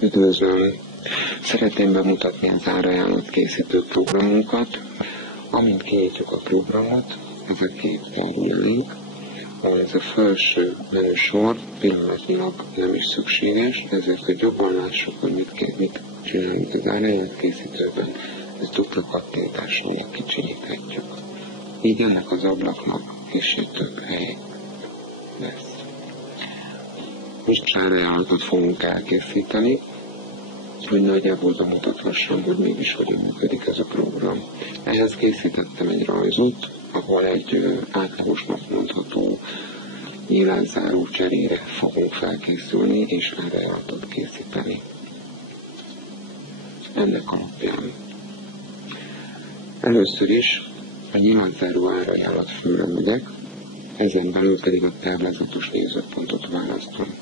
Üdvözlöm! Szeretném bemutatni az árajánlat készítő programunkat. Amint kinyitjuk a programot, ez a kép tárul elénk. Ez a felső menüsor pillanatnyilag nem is szükséges, ezért, hogy jobban lássuk, hogy mit csinálunk az árajánlat készítőben, ezt dupla kattintással kicsinyíthetjük. Így ennek az ablaknak kicsit több hely lesz. Most árajánlatot fogunk elkészíteni, hogy nagyjából bemutathassam, hogy mégis hogyan működik ez a program. Ehhez készítettem egy rajzot, ahol egy átlagosnak mondható nyílászáró cserére fogunk felkészülni és árajánlatot készíteni. Ennek alapján először is a nyílászáró árajánlat főre megyek, ezen belül pedig a táblázatos nézőpontot választom.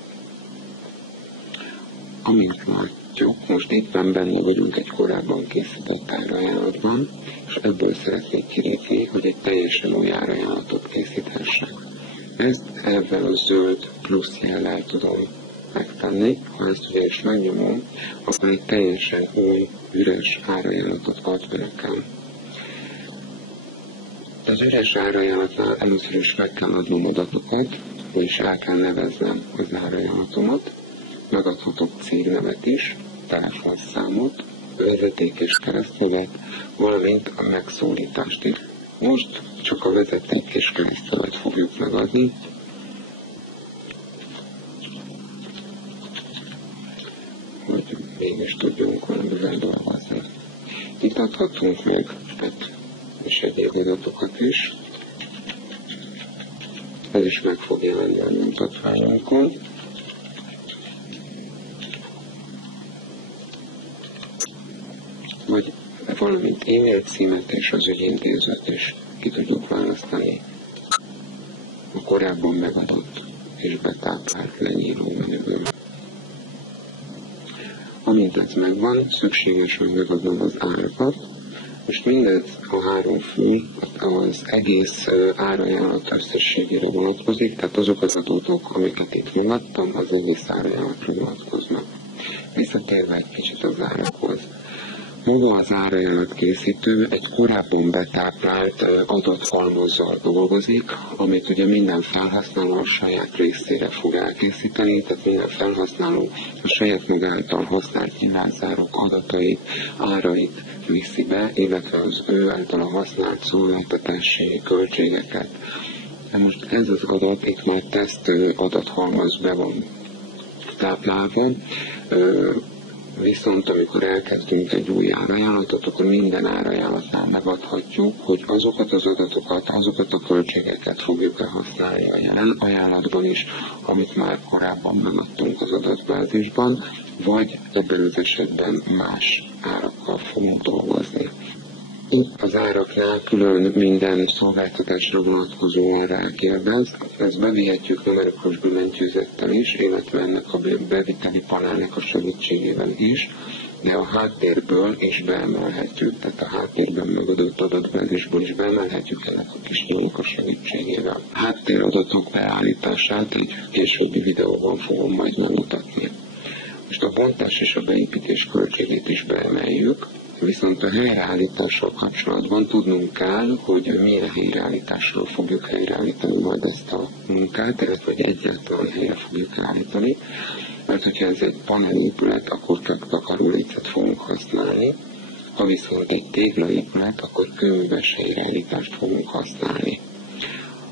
Amint látjuk, most éppen benne vagyunk egy korábban készített árajánlatban, és ebből szeretnék kilépni, hogy egy teljesen új árajánlatot készíthessek. Ezt ebben a zöld plusz jellel tudom megtenni, ha ezt ugye is megnyomom, akkor egy teljesen új, üres árajánlatot ad be nekem. Az üres árajánlatnál először is meg kell adnom adatokat, és el kell neveznem az árajánlatomat, megadhatok cégnevet is, telefonszámot, vezeték és keresztnevet, valamint a megszólítást is. Most csak a vezeték és keresztnevet fogjuk megadni. Hogy mégis tudjunk valamivel dolgozni. Itt adhatunk még és egyéb adatokat is. Ez is meg fog jelenni a nyomtatványunkon. Vagy valamint e-mail címet és az ügyintézőt is ki tudjuk választani a korábban megadott és betáplált lenyíló menüből. Amint ez megvan, szükséges, hogy megadnom az árakat. Most mindez a három fül az egész árajánlat összességére vonatkozik, tehát azok az adatok, amiket itt megadtam, az egész árajánlatra vonatkoznak. Visszatérve egy kicsit az árakhoz. Maga az árajánlat készítő egy korábban betáplált adathalmazzal dolgozik, amit ugye minden felhasználó a saját részére fog elkészíteni, tehát minden felhasználó a saját maga által használt nyilvánzárok adatait, árait viszi be, illetve az ő által használt szolgáltatási költségeket. De most ez az adat itt már teszt adathalmaz be van táplálva, viszont amikor elkezdünk egy új árajánlatot, akkor minden árajánlatnál megadhatjuk, hogy azokat az adatokat, azokat a költségeket fogjuk használni a jelen ajánlatban is, amit már korábban megadtunk az adatbázisban, vagy ebben az esetben más árakkal fogunk dolgozni. Itt az áraknál külön minden szolgáltatásra vonatkozóan rákérdez, ezt bevihetjük numerikus billentyűzettel is, illetve ennek a beviteli panelnek a segítségével is, de a háttérből is beemelhetjük, tehát a háttérben megadott adatbázisból is beemelhetjük ennek a kis nyomok a segítségével. Háttéradatok beállítását egy későbbi videóban fogom majd megmutatni. Most a bontás és a beépítés költségét is beemeljük, viszont a helyreállítással kapcsolatban tudnunk kell, hogy milyen helyreállítással fogjuk helyreállítani majd ezt a munkát, illetve hogy egyáltalán helyre fogjuk állítani, mert hogyha ez egy panelépület, akkor csak takarólécet fogunk használni, ha viszont egy téglaépület, akkor kőműves helyreállítást fogunk használni.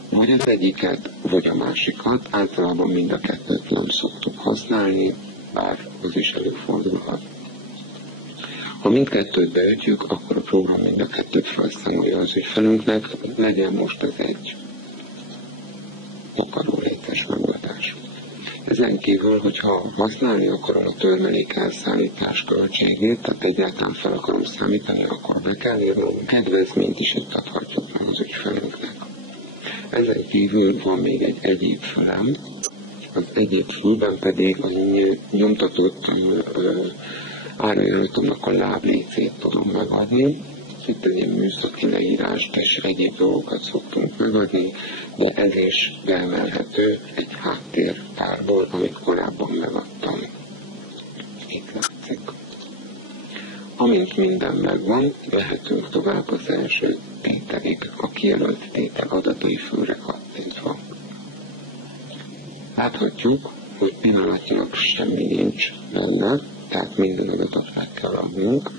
Vagy az egyiket, vagy a másikat, általában mind a kettőt nem szoktuk használni, bár az is előfordulhat. Ha mindkettőt beütjük, akkor a program mind a kettőt felszámolja az ügyfelünknek, legyen most ez egy takaróléces megoldás. Ezen kívül, hogyha használni akarom a törmelék elszállítás költségét, tehát egyáltalán fel akarom számítani, akkor be kell írnom, kedvezményt is itt adhatjuk meg az ügyfelünknek. Ezen kívül van még egy egyéb fülem, az egyéb fülben pedig a nyomtatott árajánlatomnak a láblécét tudom megadni. Itt egy műszaki leírást és egyéb dolgokat szoktunk megadni, de ez is beemelhető egy háttértárból, amit korábban megadtam. Itt Amint minden megvan, mehetünk tovább az első tételig, a kijelölt tétel adatai főre kattintva. Láthatjuk, hogy pillanatnyilag semmi nincs benne, tehát minden adatot meg kell adnunk.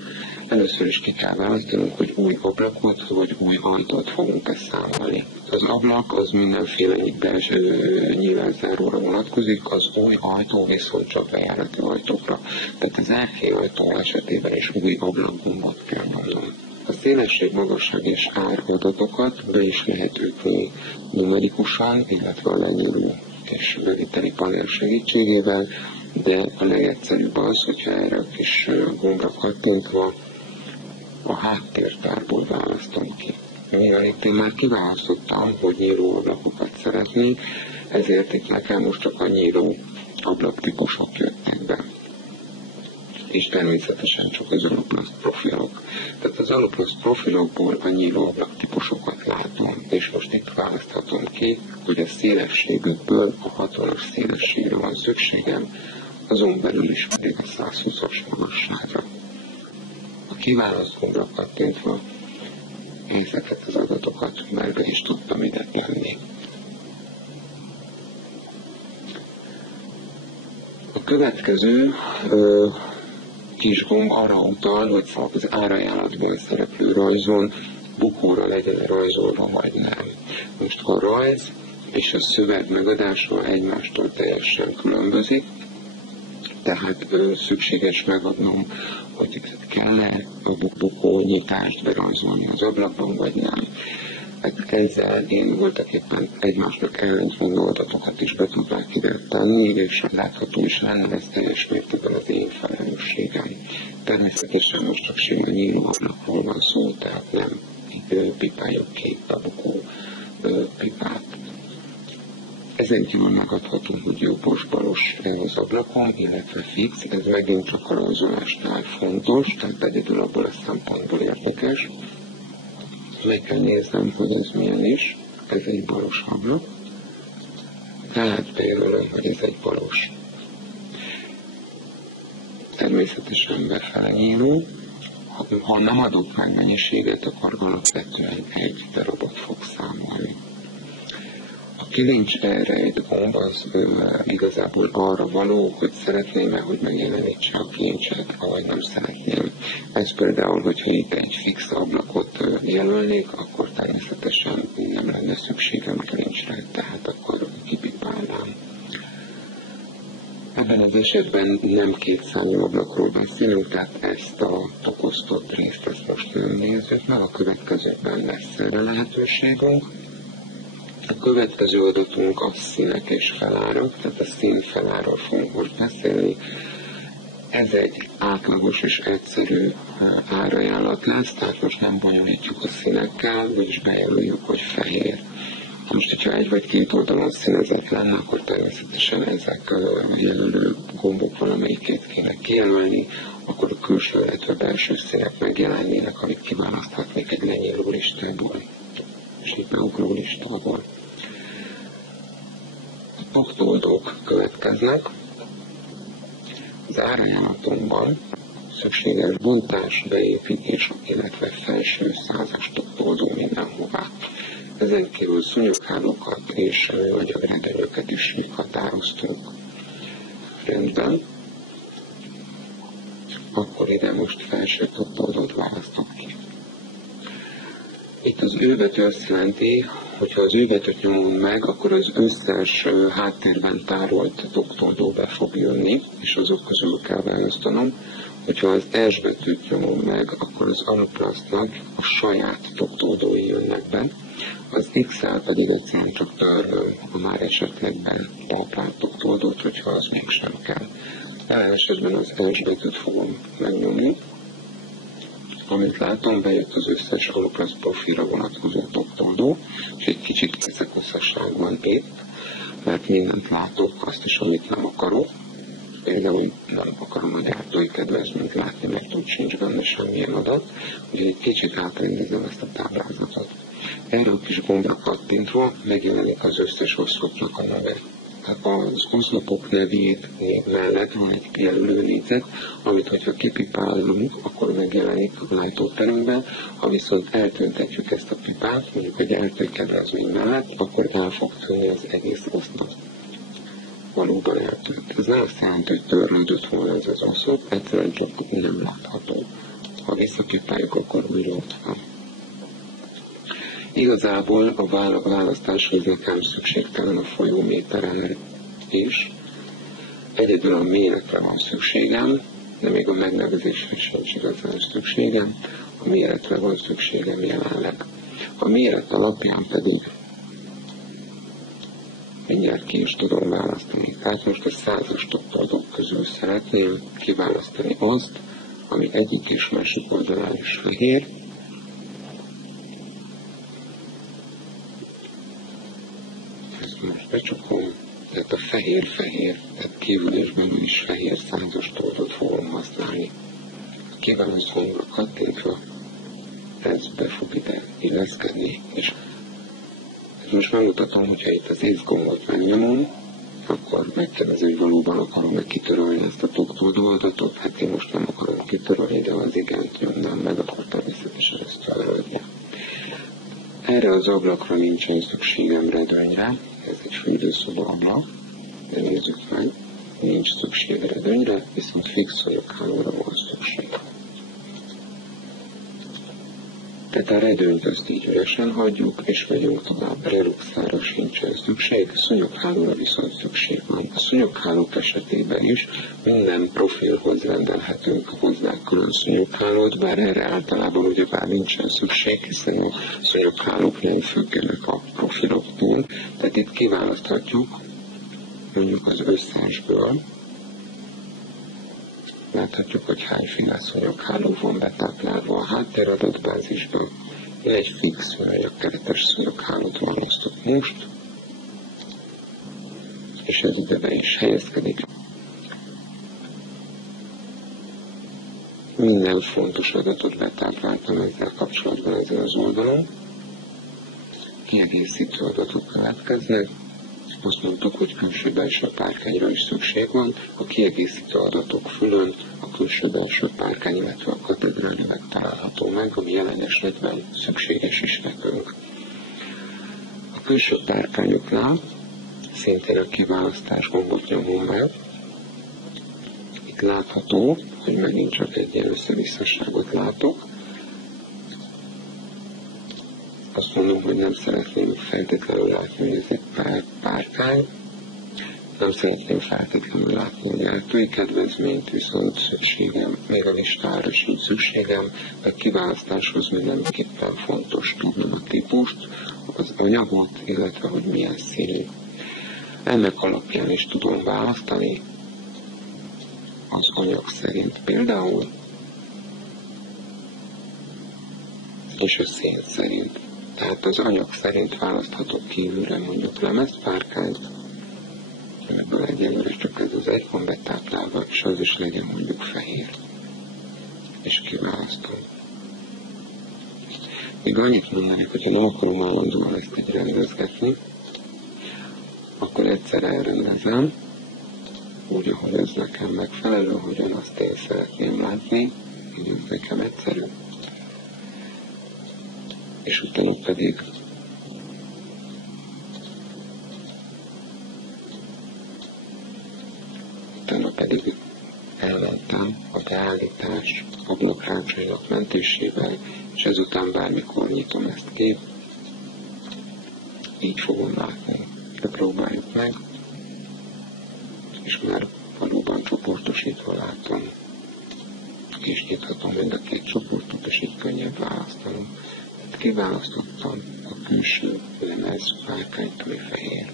Először is ki kell választanunk, hogy új ablakot vagy új ajtót fogunk számolni. Az ablak az mindenféle belső nyílászáróra vonatkozik, az új ajtó viszont csak bejárati ajtókra. Tehát az erkély ajtó esetében is új ablakgombot kell nyomnom. A szélesség, magasság és ár adatokat be is lehet ütni numerikusan, illetve a lenyíló és rövidíteni panel segítségével, de a legegyszerűbb az, hogyha erre a kis gombra kattintva a háttértárból választom ki. Mivel itt én már kiválasztottam, hogy nyíló ablakokat szeretnék, ezért itt nekem most csak a nyíló ablaktípusok jöttek be. És természetesen csak az Aluplast profilok. Tehát az Aluplast profilokból a nyíló ablaktípusokat látom, és most itt választhatom ki, hogy a szélességükből a 60-as szélességre van szükségem, azon belül is pedig a 120-as magasságra. A kiválasztóra kattintva ezeket az adatokat már be is tudtam ide tenni. A következő kis gomb arra utal, hogy az árajánlatban szereplő rajzon bukóra legyen rajzolva vagy nem. Most a rajz és a szöveg megadása egymástól teljesen különbözik, tehát szükséges megadnom, hogy kell-e a bukónyitást berajzolni az ablakban, vagy nem. Hát ezzel én voltak éppen egymásnak ellentmondó adatokat is be tudnák ide tenni, és látható is lenne, ez teljes mértékben az én felelősségem. Természetesen most csak sima nyíló ablakról van szó, tehát nem pipáljuk ki a bukó pipát. Ezen kívül megadhatunk, hogy jobbos-balos az ablakon, illetve fix, ez megint csak a rajzolásnál fontos, tehát egyedül abból a szempontból érdekes. Meg kell néznem, hogy ez milyen is, ez egy balos ablak, tehát bejelölöm, hogy ez egy balos. Természetesen befele nyíló, ha nem adok meg mennyiséget, akkor alapvetően egy darabot fog számolni. A kilincs erre egy gomb az igazából arra való, hogy szeretném-e, hogy megjelenítse a kilincset, vagy nem szeretném. Ez például, hogyha itt egy fix ablakot jelölnék, akkor természetesen nem lenne szükségem kilincsre, tehát akkor kipipálnám. Ebben az esetben nem két szárnyú ablakról beszélünk, tehát ezt a tokosztott részt ezt most nem nézzük meg, a következőben lesz erre lehetőségünk. A következő adatunk a színek és felárak, tehát a színfeláról fogunk most beszélni. Ez egy átlagos és egyszerű árajánlat lesz, tehát most nem bonyolítjuk a színekkel, vagyis bejelöljük, hogy fehér. Most, hogyha egy vagy két oldalon színezet lenne, akkor természetesen ezek a jelölő gombok valamelyikét kéne kijelölni, akkor a külső, illetve belső színek megjelennének, amit kiválaszthatnék egy lenyíló listából, és egy beugró listából. A paktoldók következnek. Az árajánlatomban szükséges bontás, beépítés, illetve felső százas paktoldó mindenhová. Ezen kívül szúnyoghálókat és műanyagrendelőket is meghatároztunk. Rendben. Akkor ide most felső paktoldót választok ki. Itt az ő-betű azt jelenti, hogyha az ő-betűt nyomom meg, akkor az összes háttérben tárolt doktoldó be fog jönni, és azok közül kell választanom. Hogyha az S betűt nyomom meg, akkor az Aluplastnak a saját doktoldói jönnek be, az X-el pedig egyszerűen csak törlöm a már esetleg betáplált doktoldót, hogyha az mégsem kell. Jelen esetben az S betűt fogom megnyomni. Amit látom, bejött az összes Aluplast profilra vonatkozó doktoldó, és egy kicsit keszekosszaság van itt, mert mindent látok, azt is, amit nem akarok. Például nem akarom a gyártói kedvezményt látni, mert úgy sincs benne semmilyen adat, úgyhogy egy kicsit átrendezem ezt a táblázatot. Erre a kis gombra kattintva megjelenik az összes oszlopnak a neve. az oszlopok nevét mellett van egy kijelölő négyzet, amit hogyha kipipálunk, akkor megjelenik a látóterünkben, ha viszont eltüntetjük ezt a pipát, mondjuk a gyártókedvezmény mellett, akkor el fog tűnni az egész oszlop. Valóban eltűnt. Ez nem azt jelenti, hogy törlődött volna ez az oszlop, egyszerűen csak nem látható. Ha visszapipáljuk, akkor újra ott van. Igazából a választáshoz nekem szükségtelen a folyóméterre is. Egyedül a méretre van szükségem, de még a megnevezésre sincs igazán szükségem. A méretre van szükségem jelenleg. A méret alapján pedig mindjárt ki is tudom választani. Tehát most a 100-as toppradók közül szeretném kiválasztani azt, ami egyik és másik oldalán is fehér. Ezt most becsukom. Tehát a fehér-fehér, tehát kívül és belül is fehér 100-as toldot fogom használni. A kiválaszt hangra kattintva ez be fog ide illeszkedni, és most megmutatom, hogyha itt az X gombot megnyomom, akkor megkérdezi, hogy valóban akarom-e kitörölni ezt a toldolatot. Hát én most nem akarom kitörölni, de az igent nyomnám meg, akkor természetesen ezt felelődni. Erre az ablakra nincsen szükségem redőnyre, ez egy fürdőszoba ablak, de nézzük meg, nincs szükség redőnyre, viszont fix szolyokhálóra van szükség. Tehát a redőnyt azt így üresen hagyjuk, és megyünk tovább. Reluxára sincsen szükség, szúnyoghálóra viszont szükség van. A szúnyoghálók esetében is minden profilhoz rendelhetünk hozzá külön szúnyoghálót, bár erre általában ugyebár nincsen szükség, hiszen a szúnyoghálók nem függenek a profiloktól. Tehát itt kiválaszthatjuk mondjuk az összesből. Láthatjuk, hogy hányféle szúnyogháló van betáplálva a háttéradatbázisban. Én egy fix műanyagkeretes szúnyoghálót választok most, és ez ide be is helyezkedik. Minden fontos adatot betápláltam ezzel kapcsolatban ezen az oldalon. Kiegészítő adatok következnek. Azt mondtuk, hogy külső-belső párkányra is szükség van. A kiegészítő adatok fülön a külső-belső párkány, illetve a katedrálnövek található meg, ami jelen esetben szükséges is nekünk. A külső párkányoknál szintén a kiválasztás gombot nyomom meg. Itt látható, hogy megint csak egy ilyen összevisszaságot látok. Azt mondom, hogy nem szeretném feltétlenül látni, hogy ez egy párkány. Nem szeretném feltétlenül látni a gyártói kedvezményt, viszont szükségem, még a listára sincs szükségem, a kiválasztáshoz mindenképpen fontos tudnom a típust, az anyagot, illetve hogy milyen színű. Ennek alapján is tudom választani az anyag szerint például, és a szín szerint. Tehát az anyag szerint választhatok kívülre mondjuk lemezpárkányt, ebből egyelőre csak ez az egy van betáplálva, és az is legyen mondjuk fehér. És kiválasztom. Még annyit mondanék, hogyha nem akarom állandóan ezt így rendezgetni, akkor egyszer elrendezem, úgy, ahogy ez nekem megfelelő, hogyan azt én szeretném látni, így ez nekem egyszerű. És utána pedig elmentem a beállítás ablakrácsainak mentésével, és ezután bármikor nyitom ezt ki, így fogom látni. De próbáljuk meg, és már valóban csoportosítva látom. És nyithatom mind a két csoportot, és így könnyebb választanom. Kiválasztottam a külső lemez párkányt, ami fehér.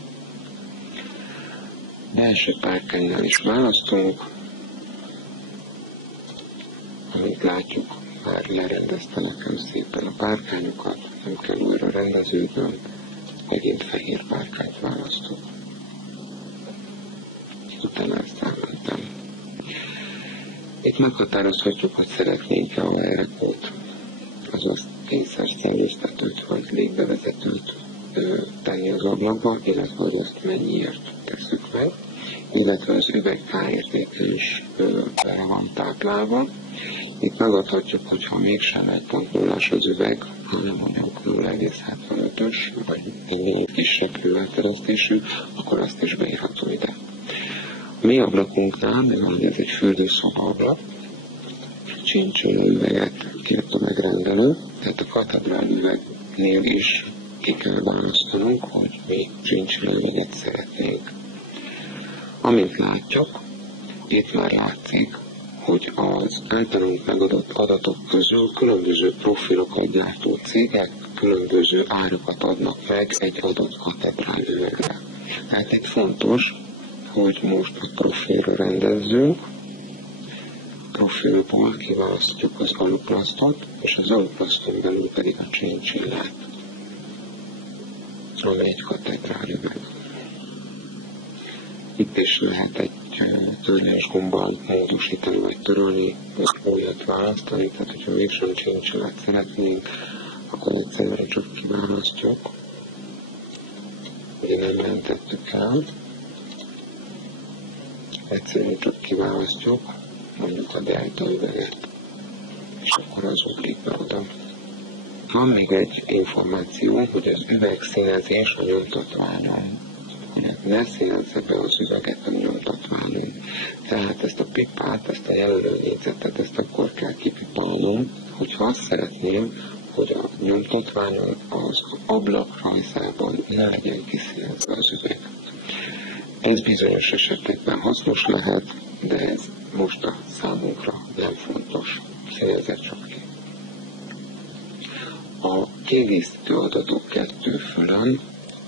Belső párkánynál is választunk, amit látjuk, már lerendezte nekem szépen a párkányokat, nem kell újra rendeződnöm, megint fehér párkányt választok. Utána ezt elmentem. Itt meghatározhatjuk, hogy szeretnénk-e a rekót, azaz kényszerszellőztetőt vagy légbevezetőt tenni az ablakba, illetve hogy ezt mennyiért tesszük meg, illetve az üveg K-értékelésre van táplálva. Itt megadhatjuk, hogyha mégsem 1.0-as az üveg, hanem mondjuk 0,75-ös, vagy ennél kisebb hőelteresztésű, akkor azt is beírható ide. A mi ablakunknál, mivel ez egy fürdőszoba ablak, csincsölő üveget kért a megrendelő, tehát a katedrál üvegnél is ki kell választanunk, hogy mi csincsölő üveget szeretnénk. Amint látjuk, itt már látszik, hogy az általunk megadott adatok közül különböző profilokat gyártó cégek különböző árakat adnak meg egy adott katedrál üvegre. Tehát itt fontos, hogy most a profilra rendezzünk, profilból kiválasztjuk az aluplasztot, és az aluplaszton belül pedig a csincsillát, ami egy katedrál üveg. Itt is lehet egy törlésgombbal módosítani, vagy törölni, vagy újat választani, tehát hogyha mégsem csincsillát szeretnénk, akkor egyszerűen csak kiválasztjuk. Ugye nem mentettük el. Egyszerűen csak kiválasztjuk, mondjuk a delta üveget, és akkor az ugrik be oda. Van még egy információ, hogy az üvegszínezés a nyomtatványon. Ne színezze be az üveget a nyomtatványon. Tehát ezt a pipát, ezt a jelölőnégyzetet, ezt akkor kell kipipálnom, hogyha azt szeretném, hogy a nyomtatványon az ablak rajzában ne legyen kiszínezve az üveg. Ez bizonyos esetekben hasznos lehet, de ez most a számunkra nem fontos. Színezze csak ki. A kiegészítő adatok 2 fölön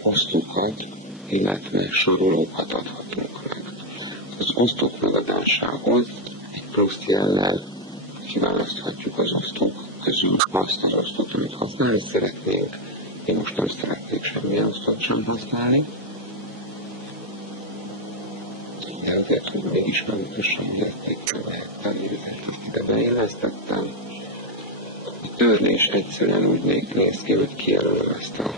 osztókat, illetve sorolókat adhatunk meg. Az osztók megadásához egy plusz jellel kiválaszthatjuk az osztók közül azt az osztót, amit használni szeretnénk. Én most nem szeretnék semmilyen osztót sem használni. De azért, hogy mégis megmutassam, hogy értékkel lehet tenni, ezért ezt ide beillesztettem. A törlés egyszerűen úgy néz ki, hogy kijelölöm ezt a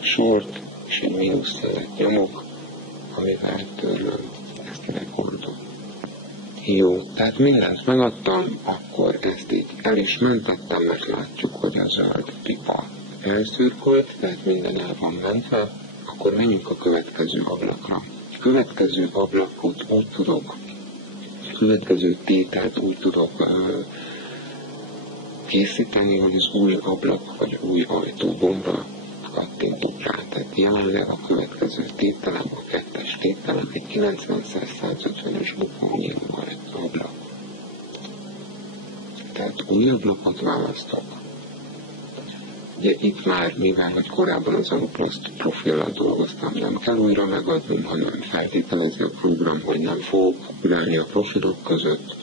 sort, és egy mínuszjelet nyomok, amivel törlöm ezt ide kontot. Jó, tehát mindent megadtam, akkor ezt így el is mentettem, mert látjuk, hogy a zöld pipa elszürkölt, tehát minden el van mentve, akkor menjünk a következő ablakra. A következő ablakot úgy tudok, a következő tételt úgy tudok készíteni, hogy az új ablak vagy új ajtógomba kattintok rá. Tehát jelenleg a következő tételem, a 2-es tételem egy 90x150-es bukónyíló ablak. Tehát új ablakot választok. Ugye itt már, mivel hogy korábban az aluplaszt profillal dolgoztam, nem kell újra megadnom, hanem feltételezi a program, hogy nem fogok ugrálni a profilok között,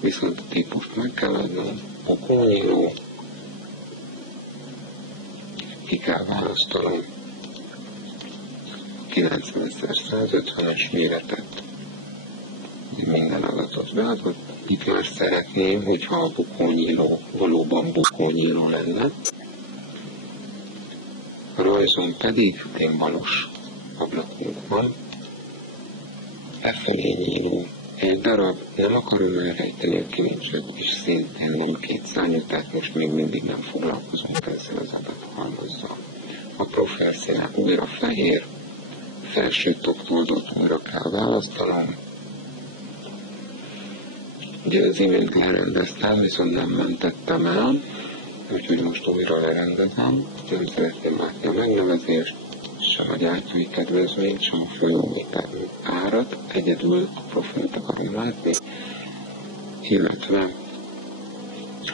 viszont a típust meg kell adnom, bukónyíló, ki kell választanom 90x150-es méretet. Minden adatot beadott. Itt már szeretném, hogyha a bukónyíló valóban bukónyíló lenne. A rajzon pedig témbalos ablakunk van. Befelé nyíló egy darab, nem akarom elrejteni a kilincset, és szintén nem kétszárnyú, tehát most még mindig nem foglalkozunk ezzel az adathalmazzal. A profil színe újra fehér, felső toktoldot újra kell választanom. Ugye az imént lerendeztem, viszont nem mentettem el, úgyhogy most újra lerendezem. Nem szeretném látni a megnevezést, sem a gyártói kedvezményt, sem a folyóméter árat, egyedül a profilt akarom látni, illetve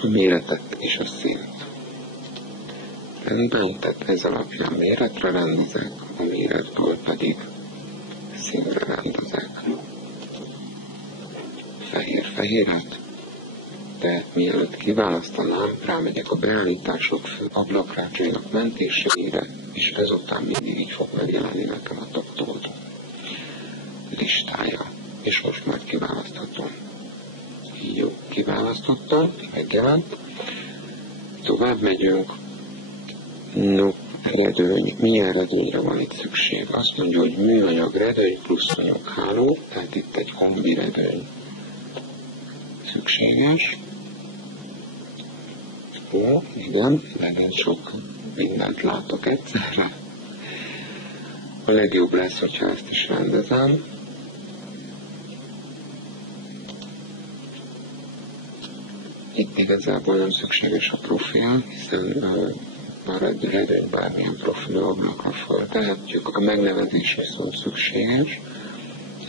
a méretet és a színt. Rendben, tehát ez alapján méretre rendezek, a méretből pedig színre rendezek. Fehér-fehéret, de mielőtt kiválasztanám, rámegyek a beállítások fő ablakrácsainak mentésére, és ezután mindig így fog megjelenni nekem a toktold listája. És most már kiválaszthatom. Jó, kiválasztottam, megjelent. Tovább megyünk. No, redőny. Milyen redőnyre van itt szükség? Azt mondja, hogy műanyag redőny plusz anyagháló, tehát itt egy kombi redőny szükséges. Ó, igen, legyen sok mindent látok egyszerre. A legjobb lesz, hogyha ezt is rendezem. Itt igazából nem szükséges a profil, hiszen a redőny bármilyen profil ablakra feltehetjük. A megnevezés viszont szükséges.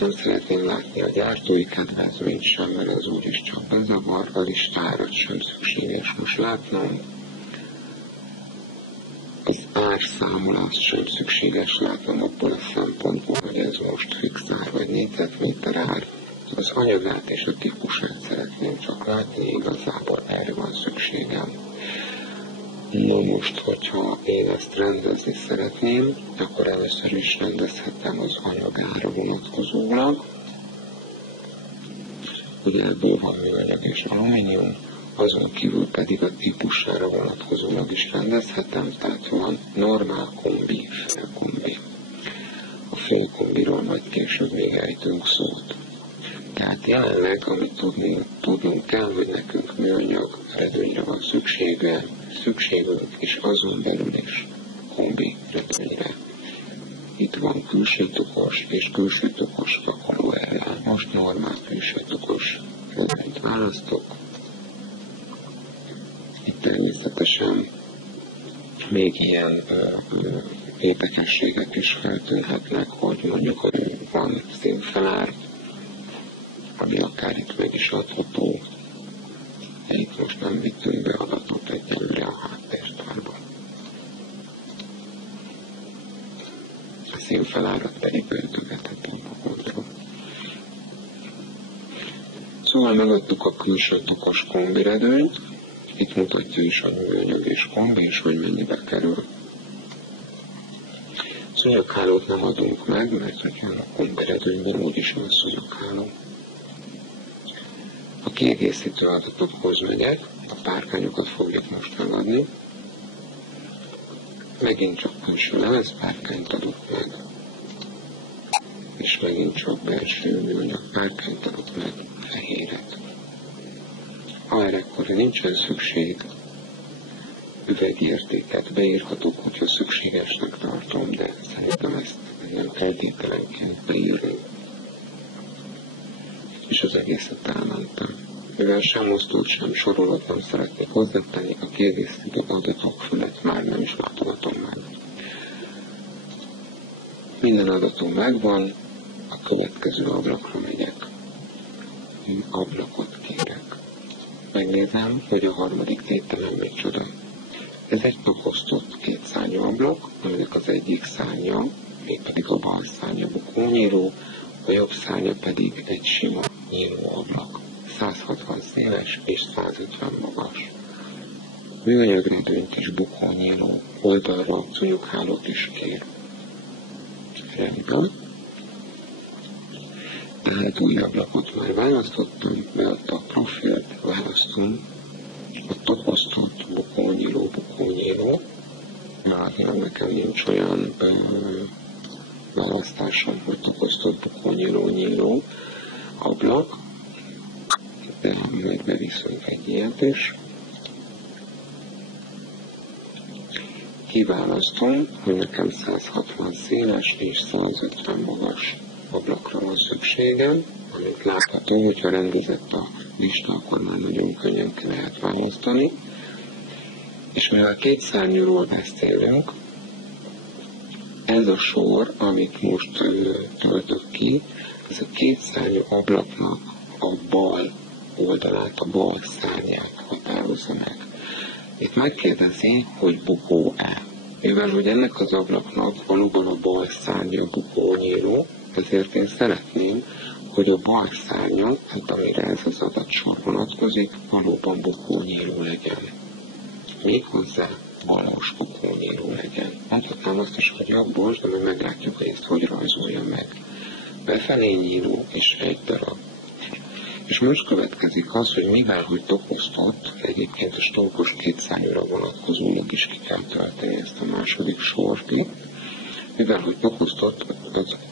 Nem szeretném látni a gyártói kedvezményt sem, mert az úgyis csak bezavar, a listárat sem szükséges most látnom. Az árszámolást sem szükséges látnom abból a szempontból, hogy ez most fix ár vagy négyzetméter ár. Az anyagát és a típusát szeretném csak látni, igazából erre van szükségem. Na most, hogyha én ezt rendezni szeretném, akkor először is rendezhetem az anyagára vonatkozólag. Ugye ebből van műanyag és alumínium, azon kívül pedig a típusára vonatkozólag is rendezhetem, tehát van normál kombi, félkombi. A félkombiról majd később még ejtünk szót. Tehát jelenleg, amit tudnunk kell, hogy nekünk műanyag redőnyre van szükségünk, és azon belül is kombi redőnyre. Itt van külső tukos és külső tukos vakolóellel. Most normál külső tukos redőnyt választok. Itt természetesen még ilyen érdekességek is feltűnhetnek, hogy mondjuk van színfelár, ami akár itt meg is adható. Itt most nem vittünk be adatot egyelőre a háttértárban. A színfelárat pedig beütögethetem magamról. Szóval megadtuk a külső tukos kombiredőnyt. Itt mutatja is a műanyag és kombi, és hogy mennyibe kerül. Szúnyoghálót nem adunk meg, mert hogyha a kombiredőnyben úgyis van szúnyogháló. A kiegészítő adatokhoz megyek, a párkányokat fogjuk most megadni. Megint csak külső lemezpárkányt adok meg, és megint csak belső műanyag párkányt adok meg, fehéret. Ha erre nincsen szükség, üvegértéket beírhatok, hogyha szükségesnek tartom, de szerintem ezt nem feltételenként beírni. És az egészet elmentem. Mivel sem osztót, sem sorolót nem szeretnék hozzátenni, a kiegészítő adatok fölött már nem is látogatom meg. Minden adatom megvan, a következő ablakra megyek. Ablakot kérek. Megnézem, hogy a harmadik tételem micsoda. Ez egy taposztott kétszárnyú ablak, aminek az egyik szárnya, mégpedig a bal szárnya bukónyíró, a jobb szárnya pedig egy sima nyíló ablak. 160 széles és 150 magas. Műanyagredőnyt és bukónyíló oldalra szúnyoghálót is kér. Rendben. Tehát új ablakot már választottam, beadta a profilt, választom a taposztott bukónyíró. Már nekem nincs olyan választásom, hogy taposztott bukónyíró ablak, de majd beviszünk egy ilyet is. Kiválasztom, hogy nekem 160 széles és 150 magas ablakra van szükségem, amit látható, hogyha rendezett a lista, akkor már nagyon könnyen ki lehet választani. És mivel kétszárnyúról beszélünk, ez a sor, amit most töltök ki, ez a kétszárnyú ablaknak a bal oldalát, a bal szárnyát határozza meg. Itt megkérdezi, hogy bukó-e. Mivel hogy ennek az ablaknak valóban a bal szárnya bukónyíló, ezért én szeretném, hogy a bal szárnya, tehát amire ez az adatsor vonatkozik, valóban bukónyíló legyen. Méghozzá valós bukónyíló legyen. Mondhatnám azt is, hogy jobbos, de meglátjuk, hogy ezt hogy rajzolja meg. Befelé nyíló és egy darab. És És most következik az, hogy mivel, hogy tokosztott, egyébként a stókos kétszárnyúra vonatkozólag is ki kell tölteni ezt a második sort itt, mivel, hogy tokosztott,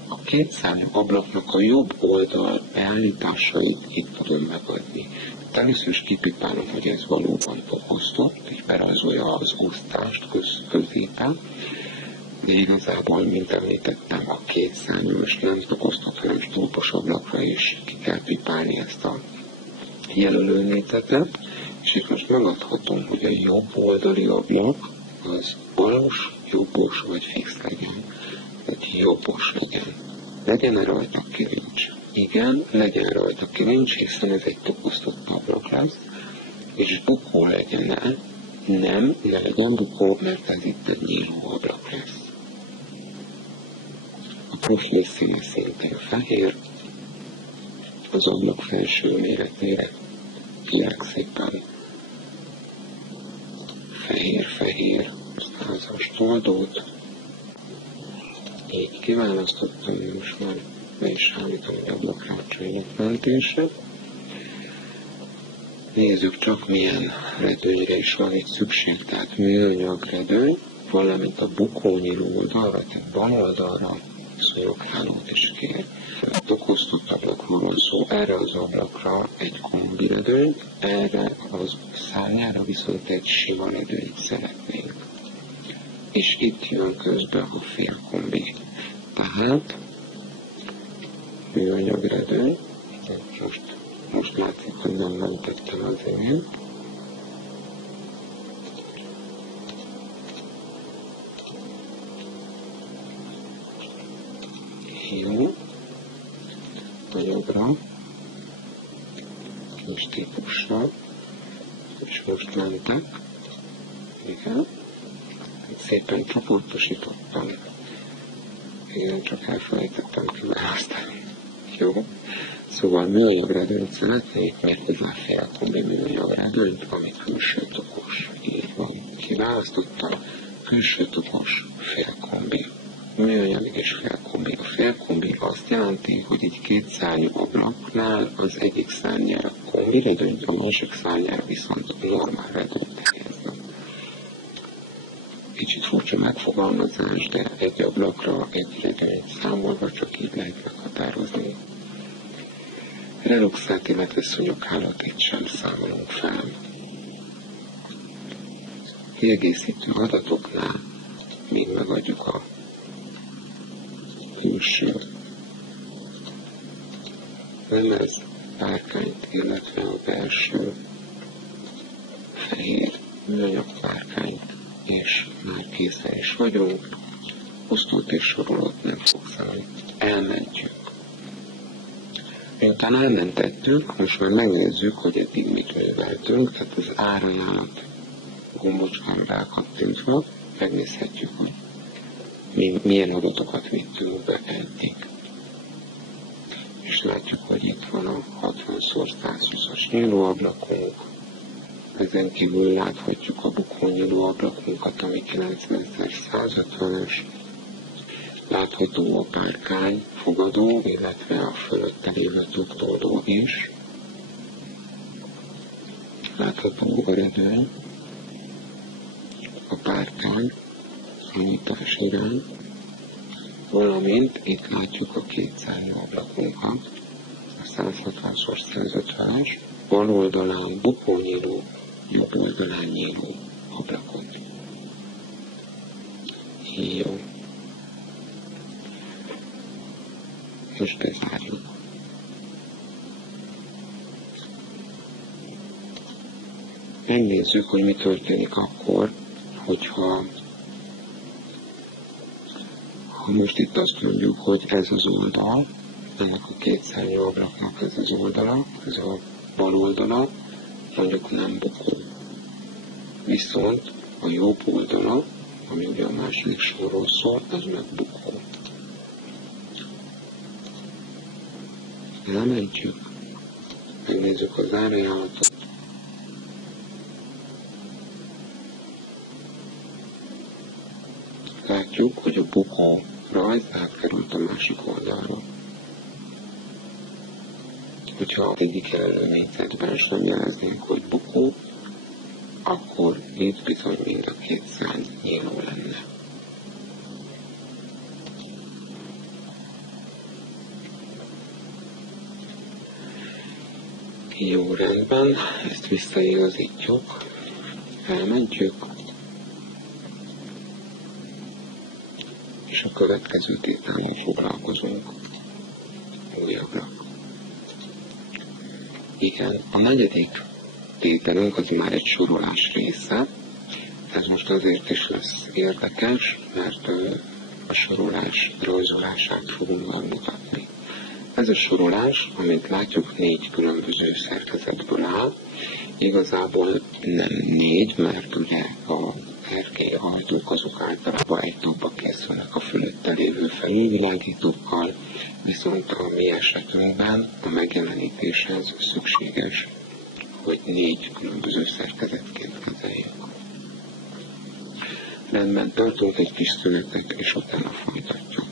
a kétszárnyú ablaknak a jobb oldal beállításait itt tudom megadni. Először is kipipálom, hogy ez valóban tokosztott, és berajzolja az osztást középen, de igazából, mint említettem, a kétszárnyú és nem tokosztott, hanem stólpos ablakra is ki kell pipálni ezt a jelölőnézetet, és itt most megadhatom, hogy a jobb oldali ablak az balos, jobbos vagy fix legyen. Tehát jobbos legyen. Legyen-e rajta kilincs? Igen, legyen rajta kilincs, hiszen ez egy tokosztott ablak lesz, és bukó legyen-e? Nem, ne legyen bukó, mert ez itt egy nyíló ablak lesz. A profil színe szintén fehér, az ablak felső méretére írják szépen fehér-fehér százas toldót. Így kiválasztottam, most már be is állítom, hogy ablakrácsainak mentése. Nézzük csak, milyen redőnyre is van itt szükség, tehát műanyag redőny, valamint a bukónyíló oldalra, tehát bal oldalra szúnyoghálót is kér. A tokosztott ablakról van szó, erre az ablakra egy kombiredőny, erre az szárnyára viszont egy sima redőnyt szeretnénk. És itt jön közbe a félkombi. Tehát műanyag redőny, most látszik, hogy nem mentettem az imént. Jó, nagyobbra, kis típussal, és most mentek, igen, szépen csoportosítottam, igen, csak elfelejtettem kiválasztani, jó, szóval műanyag redőnyt szeretnék, mert ez a félkombi műanyag redőnyt, ami külső tokos, így van, kiválasztottam, külső tokos félkombi. Műanyag és félkombi. A félkombi azt jelenti, hogy egy kétszárnyú ablaknál az egyik szárnyára kombi redőnyt, a másik szárnyára viszont normál redőnyt helyeznek. Kicsit furcsa megfogalmazás, de egy ablakra egy redőnyt számolva csak így lehet meghatározni. Reluxát, illetve szúnyoghálót itt sem számolunk fel. Kiegészítő adatoknál még megadjuk a külső lemez párkányt, illetve a belső fehér műanyag párkányt, és már készen is vagyunk. Osztót és sorolót nem fogsz állni. Elmentjük. Miután elmentettük, most már megnézzük, hogy eddig mit műveltünk, tehát az árajánlat gombocskán rákattintva megnézhetjük, hogy milyen adatokat vittünk be eddig. És látjuk, hogy itt van a 60x120-as nyílóablakunk. Ezen kívül láthatjuk a bukó nyílóablakunkat, ami 90x150-es. Látható a párkány fogadó, illetve a fölötte lévő tuktoldó is. Látható a redőny, a párkány, nyitás irány, valamint itt látjuk a kétszárnyú ablakunkat, a 160x150-es, bal oldalán bukónyíló, jobb oldalán nyíló ablakot. Jó. Most bezárjuk. Megnézzük, hogy mi történik akkor, hogyha most itt azt mondjuk, hogy ez az oldal, ennek a kétszárnyú ablaknak ez az oldala, ez a bal oldala, mondjuk nem bukó. Viszont a jobb oldala, ami ugye a második sorról szól, az meg bukó. Elmentjük, megnézzük az árajánlatot. Látjuk, hogy a bukó rajz átkerült a másik oldalra. Hogyha az egyik előményzetben sem jeleznénk, hogy bukó, akkor itt bizony mind a két szárny nyíló lenne. Jó, rendben, ezt visszaigazítjuk, elmentjük, és a következő tétellel foglalkozunk újabbra. Igen, a negyedik tételünk az már egy sorolás része. Ez most azért is lesz érdekes, mert a sorolás rajzolását fogunk megmutatni. Ez a sorolás, amint látjuk, 4 különböző szerkezetből áll. Igazából nem 4, mert ugye a erkélyhajtók azok általában egy tokba készülnek a fölötte lévő felülvilágítókkal, viszont a mi esetünkben a megjelenítéshez szükséges, hogy 4 különböző szerkezetként kezeljük. Rendben, tartunk egy kis szünetet, és utána folytatjuk.